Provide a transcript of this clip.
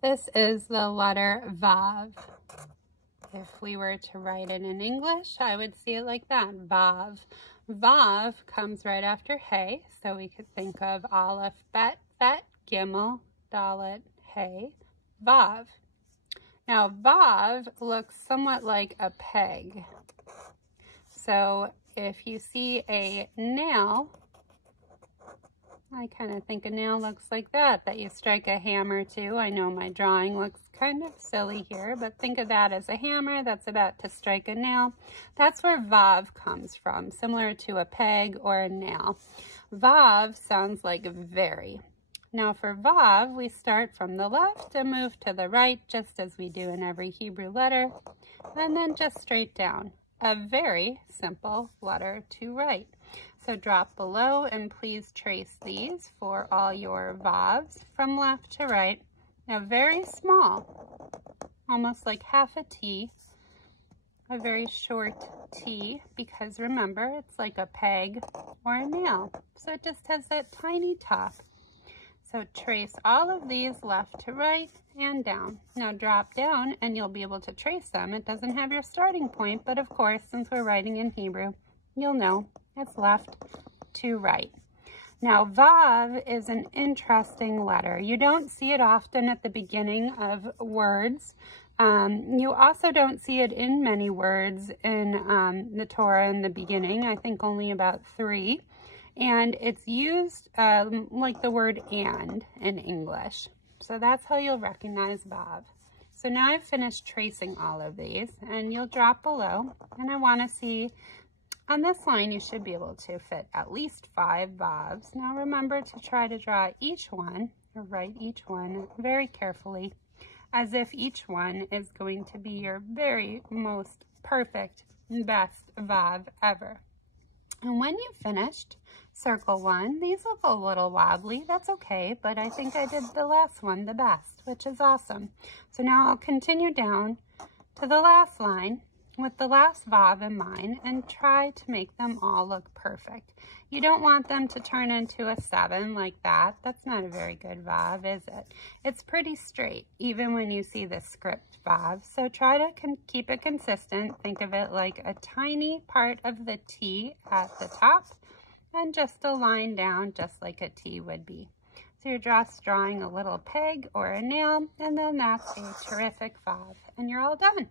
This is the letter Vav. If we were to write it in English, I would see it like that, Vav. Vav comes right after Hey, so we could think of Aleph, Bet, Bet, Gimel, Dalet, Hey, Vav. Now, Vav looks somewhat like a peg. So if you see a nail, I kind of think a nail looks like that you strike a hammer to. I know my drawing looks kind of silly here, but think of that as a hammer that's about to strike a nail. That's where Vav comes from, similar to a peg or a nail. Vav sounds like very. Now for Vav, we start from the left and move to the right, just as we do in every Hebrew letter, and then just straight down. A very simple letter to write. So drop below and please trace these for all your Vavs from left to right. Now very small, almost like half a T, a very short T, because remember, it's like a peg or a nail. So it just has that tiny top. So trace all of these left to right and down. Now drop down and you'll be able to trace them. It doesn't have your starting point, but of course, since we're writing in Hebrew, you'll know it's left to right. Now Vav is an interesting letter. You don't see it often at the beginning of words. You also don't see it in many words in the Torah in the beginning. I think only about 3. And it's used like the word and in English. So that's how you'll recognize Vav. So now I've finished tracing all of these, and you'll drop below. And I want to see, on this line, you should be able to fit at least 5 Vavs. Now remember to try to draw each one, or write each one very carefully, as if each one is going to be your very most perfect, best Vav ever. And when you've finished circle 1, these look a little wobbly. That's okay, but I think I did the last one the best, which is awesome. So now I'll continue down to the last line with the last Vav in mind and try to make them all look perfect. You don't want them to turn into a 7 like that. That's not a very good Vav, is it? It's pretty straight, even when you see the script Vav. So try to keep it consistent. Think of it like a tiny part of the T at the top and just a line down just like a T would be. So you're just drawing a little peg or a nail, and then that's a terrific Vav, and you're all done.